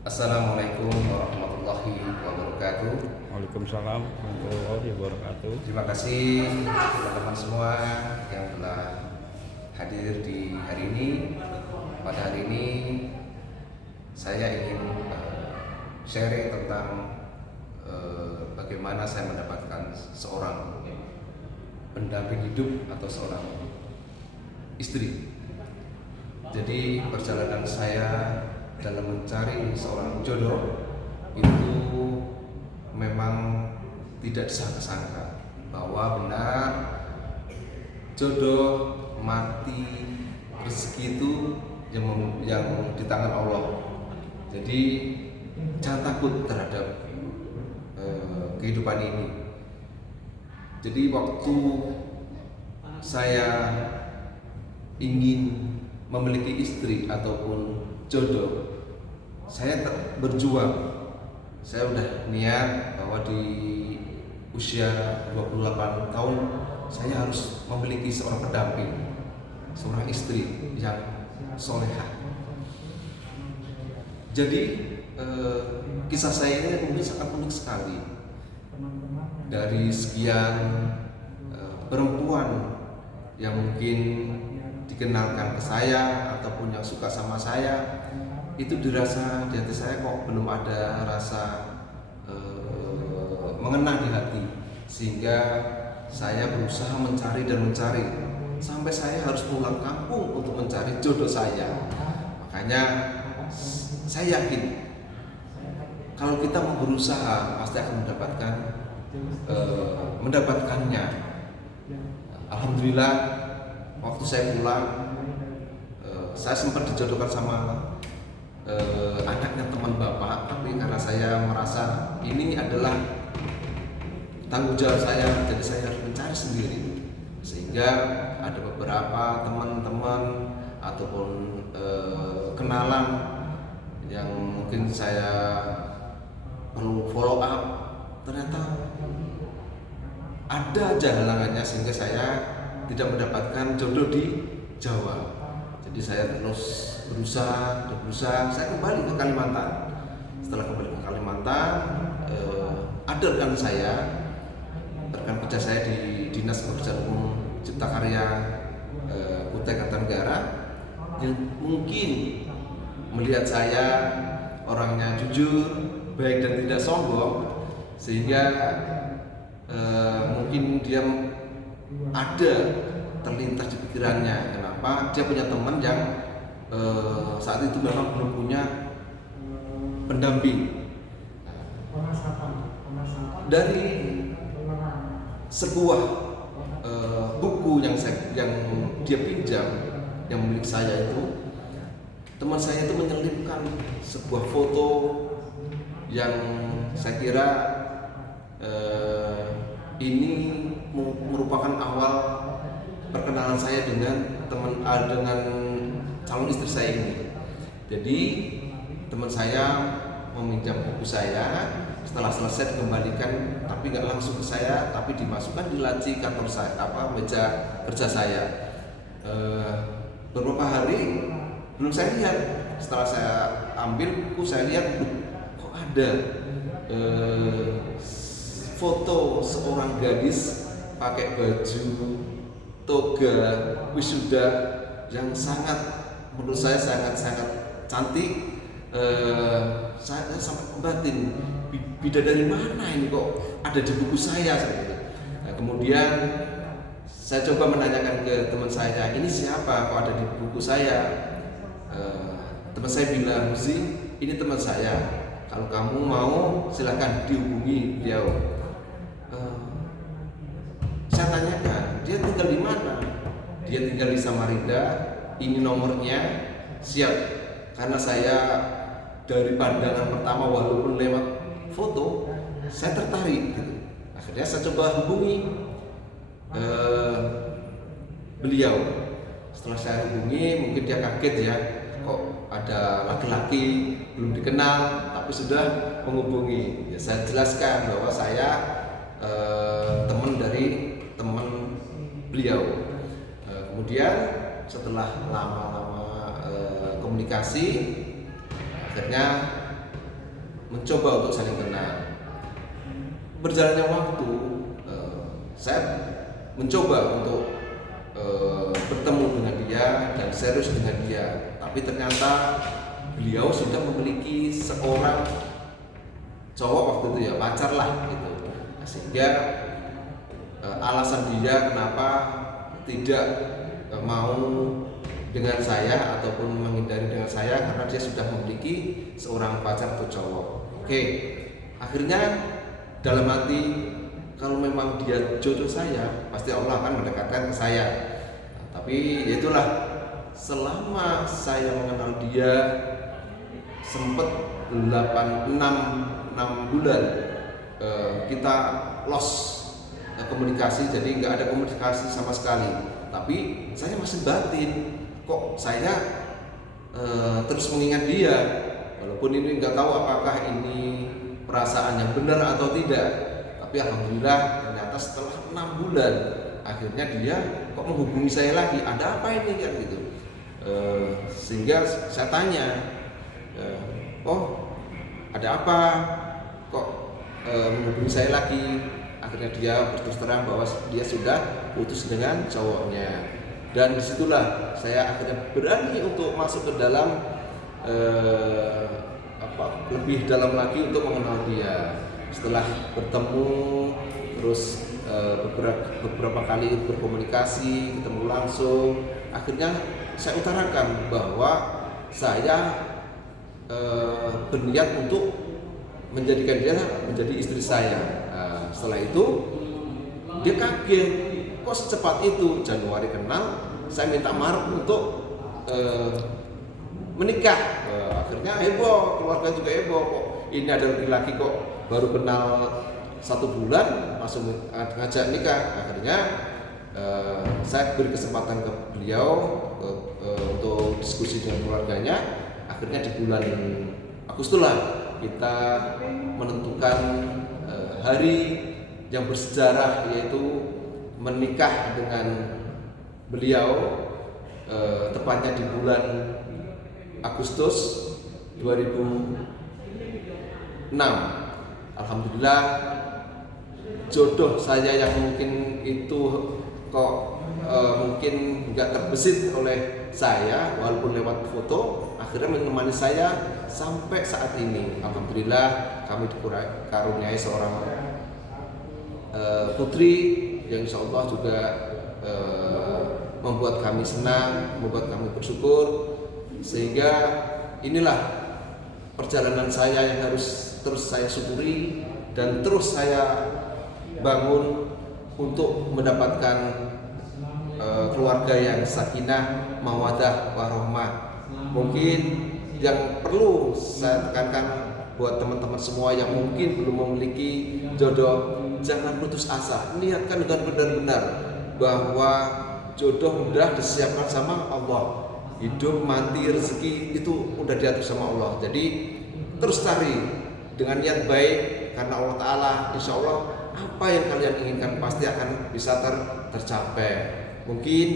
Assalamualaikum warahmatullahi wabarakatuh. Waalaikumsalam warahmatullahi wabarakatuh. Terima kasih teman-teman semua yang telah hadir di hari ini. Pada hari ini saya ingin sharing tentang bagaimana saya mendapatkan seorang pendamping hidup atau seorang istri. Jadi perjalanan saya dalam mencari seorang jodoh itu memang tidak disangka-sangka bahwa benar jodoh, mati, rezeki itu yang di tangan Allah. Jadi jangan takut terhadap kehidupan ini. Jadi waktu saya ingin memiliki istri ataupun jodoh, saya berjuang. Saya udah niat bahwa di usia 28 tahun saya harus memiliki seorang pendamping, seorang istri yang solehah. Jadi kisah saya ini mungkin sangat unik sekali. Dari sekian perempuan yang mungkin dikenalkan ke saya ataupun yang suka sama saya, itu dirasa di hati saya kok belum ada rasa mengena di hati, sehingga saya berusaha mencari dan mencari sampai saya harus pulang kampung untuk mencari jodoh saya. Makanya saya yakin kalau kita mau berusaha pasti akan mendapatkannya. Alhamdulillah waktu saya pulang saya sempat dijodohkan sama anaknya teman bapak, tapi karena saya merasa ini adalah tanggung jawab saya, jadi saya harus mencari sendiri. Sehingga ada beberapa teman-teman ataupun kenalan yang mungkin saya perlu follow up, ternyata ada aja halangannya sehingga saya tidak mendapatkan jodoh di Jawa. Jadi saya terus berusaha, saya kembali ke Kalimantan. Setelah kembali ke Kalimantan, ada rekan kerja saya di Dinas Pekerjaan Umum Cipta Karya Kutai Kartanegara, yang mungkin melihat saya orangnya jujur, baik dan tidak sombong, sehingga mungkin dia ada terlintas di pikirannya kenapa dia punya teman yang saat itu memang belum punya pendamping. Dari sebuah buku yang dia pinjam yang milik saya itu, teman saya itu menyelipkan sebuah foto yang saya kira ini merupakan awal perkenalan saya dengan dengan calon istri saya ini. Jadi teman saya meminjam buku saya, setelah selesai dikembalikan, tapi nggak langsung ke saya, tapi dimasukkan di laci kantor saya, meja kerja saya. Beberapa hari belum saya lihat, setelah saya ambil buku saya lihat, kok ada foto seorang gadis pakai baju toga wisuda yang menurut saya sangat cantik. Saya sampai membatin, bidadari mana ini kok ada di buku saya seperti. Nah, kemudian saya coba menanyakan ke teman saya, ini siapa kok ada di buku saya? Teman saya bilang, Muzi, ini teman saya, kalau kamu mau silakan dihubungi beliau. Saya tanyakan, dia tinggal di mana? Dia tinggal di Samarinda, ini nomornya, siap. Karena saya dari pandangan pertama walaupun lewat foto, saya tertarik gitu. Akhirnya saya coba hubungi beliau. Setelah saya hubungi, mungkin dia kaget ya, kok ada laki-laki belum dikenal tapi sudah menghubungi. Ya, saya jelaskan bahwa saya teman dari teman beliau. Kemudian setelah lama-lama komunikasi, akhirnya mencoba untuk saling kenal. Berjalannya waktu, saya mencoba untuk bertemu dengan dia dan serius dengan dia, tapi ternyata beliau sudah memiliki seorang cowok waktu itu, ya pacar lah gitu. Sehingga alasan dia kenapa tidak mau dengan saya ataupun menghindari dengan saya karena dia sudah memiliki seorang pacar atau cowok. Oke, akhirnya dalam hati, kalau memang dia jodoh saya, pasti Allah akan mendekatkan ke saya. Tapi itulah, selama saya mengenal dia sempat 6 bulan kita lost komunikasi, jadi nggak ada komunikasi sama sekali. Tapi saya masih batin, kok saya terus mengingat dia, walaupun ini nggak tahu apakah ini perasaan yang benar atau tidak. Tapi alhamdulillah ternyata setelah 6 bulan akhirnya dia kok menghubungi saya lagi, ada apa ini kan gitu. Sehingga saya tanya, oh ada apa kok menghubungi saya lagi. Akhirnya dia berterus terang bahwa dia sudah putus dengan cowoknya, dan disitulah saya akhirnya berani untuk masuk ke dalam lebih dalam lagi untuk mengenal dia. Setelah bertemu terus beberapa kali berkomunikasi, ketemu langsung, akhirnya saya utarakan bahwa saya berniat untuk menjadikan dia menjadi istri saya. Setelah itu dia kaget, kok secepat itu, Januari kenal, saya minta mahar untuk menikah. Akhirnya heboh, keluarga juga heboh, kok ini ada laki-laki kok baru kenal 1 bulan langsung ngajak nikah. Akhirnya saya beri kesempatan ke beliau untuk diskusi dengan keluarganya. Akhirnya di bulan Agustus lah kita menentukan hari yang bersejarah, yaitu menikah dengan beliau, tepatnya di bulan Agustus 2006. Alhamdulillah jodoh saya yang mungkin itu kok mungkin nggak terbesit oleh saya walaupun lewat foto, akhirnya menemani saya sampai saat ini. Alhamdulillah kami dikaruniai seorang putri yang insya Allah juga membuat kami senang, membuat kami bersyukur. Sehingga inilah perjalanan saya yang harus terus saya syukuri dan terus saya bangun untuk mendapatkan keluarga yang sakinah, mawaddah, warahmah. Mungkin yang perlu saya tekankan buat teman-teman semua yang mungkin belum memiliki jodoh, jangan putus asa. Niatkan dengan benar-benar bahwa jodoh udah disiapkan sama Allah. Hidup, mati, rezeki itu udah diatur sama Allah. Jadi terus cari dengan niat baik, karena Allah Ta'ala insya Allah apa yang kalian inginkan pasti akan bisa tercapai. Mungkin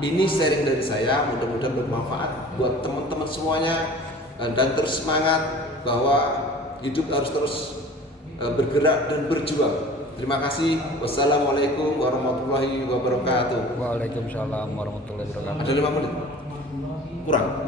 ini sharing dari saya, mudah-mudahan bermanfaat buat teman-teman semuanya, dan terus semangat bahwa hidup harus terus bergerak dan berjuang. Terima kasih. Wassalamualaikum warahmatullahi wabarakatuh. Waalaikumsalam warahmatullahi wabarakatuh. Ada 5 menit? Kurang?